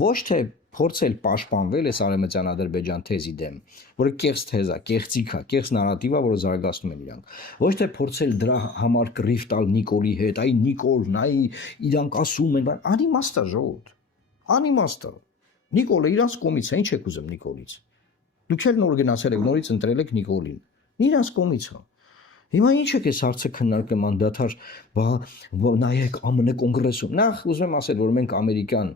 ոչ թե փորձել պաշտպանվել այս արևմտյան-ադրբեջան թեզի դեմ, որը կեղծ թեզ է, կեղծիք է, կեղծ նարատիվ է, որը զարգացնում են իրանք։ Ոչ թե փորձել դրա համար կռիվ տալ Նիկոլի հետ, այ Նիկոլն, այ իրանք ասում են, անիմաստ է ժողովուրդ։ Անիմաստ է։ Նիկոլը իրանց կողմից է, ինչ եք ուզում Նիկոլից։ Դուք էլ նոր գնացել եք, նորից ընտրել եք Նիկոլին։ Իրանց կողմից է։ Հիմա ինչ եք այս հարցը քննարկում անդադար, նայեք ԱՄՆ կոնգրեսում։ Նախ ուզում եմ ասել, որ մենք ամերիկյան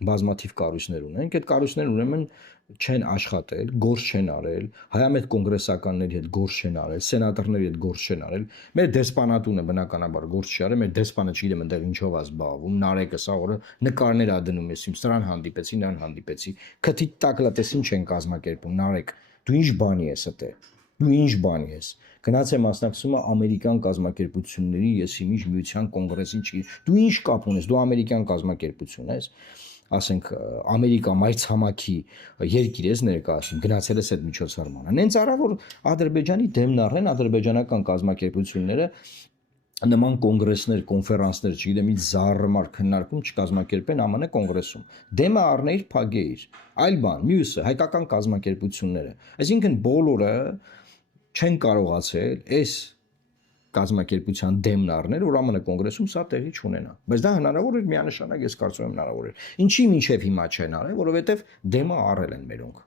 բազմաթիվ կառույցներ ունենք, այդ կառույցներն ուրեմն չեն աշխատել, գործ չեն արել, հայամետ կոնգրեսականների հետ գործ չեն արել, սենատորների հետ գործ չեն արել, մեր դեսպանատունը բնականաբար գործ չի արել, մեր դեսպանը չգիտեմ այնտեղ ինչով է զբաղվում, Նարեկը սա օրը նկարներ ա դնում ես իմ, սրան հանդիպեցի, նրան հանդիպեցի, քթի տակլատես ինչ են կազմակերպում, Նարեկ, դու ինչ բանի ես այդտեղ, դու ինչ բանի ես, գնաց եմ մասնակցում ամերիկյան կազմակերպությունների, ես իմիջ միության կոնգրեսին չի, դու ինչ կապ ունես, դու ամերիկյան կազմակերպություն ես, ասենք Ամերիկա մայրցամաքի երկիր ես ներկայացնում, գնացել ես այդ միջոցառմանը։ Նենց արա որ Ադրբեջանի դեմն առնեն ադրբեջանական կազմակերպությունները նման կոնգրեսներ, կոնֆերանսներ, չգիտեմ, ինչ զառմար քննարկում չկազմակերպեն ԱՄՆ կոնգրեսում։ Դեմը առնեիր, փագեիր։ Այլ բան, մյուսը հայկական կազմակերպությունները։ Այսինքն բոլորը չեն կարողացել այս կազմակերպության դեմն առնել, որ ԱՄՆ կոնգրեսում սա տեղի չունենա։ Բայց դա հնարավոր էր միանշանակ, ես կարծում եմ հնարավոր էր։ Ինչի մինչև հիմա չեն արել, որովհետև դեմը առել են մերոնք։